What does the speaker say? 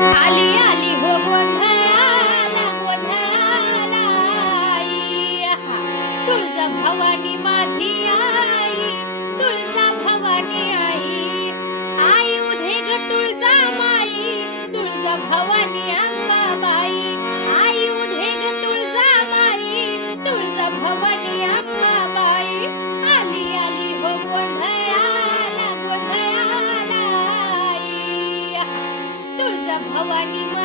आली आली हो गोंधळाला गोंधळाला आई. तुळजा भवानी माझी गोंधळाला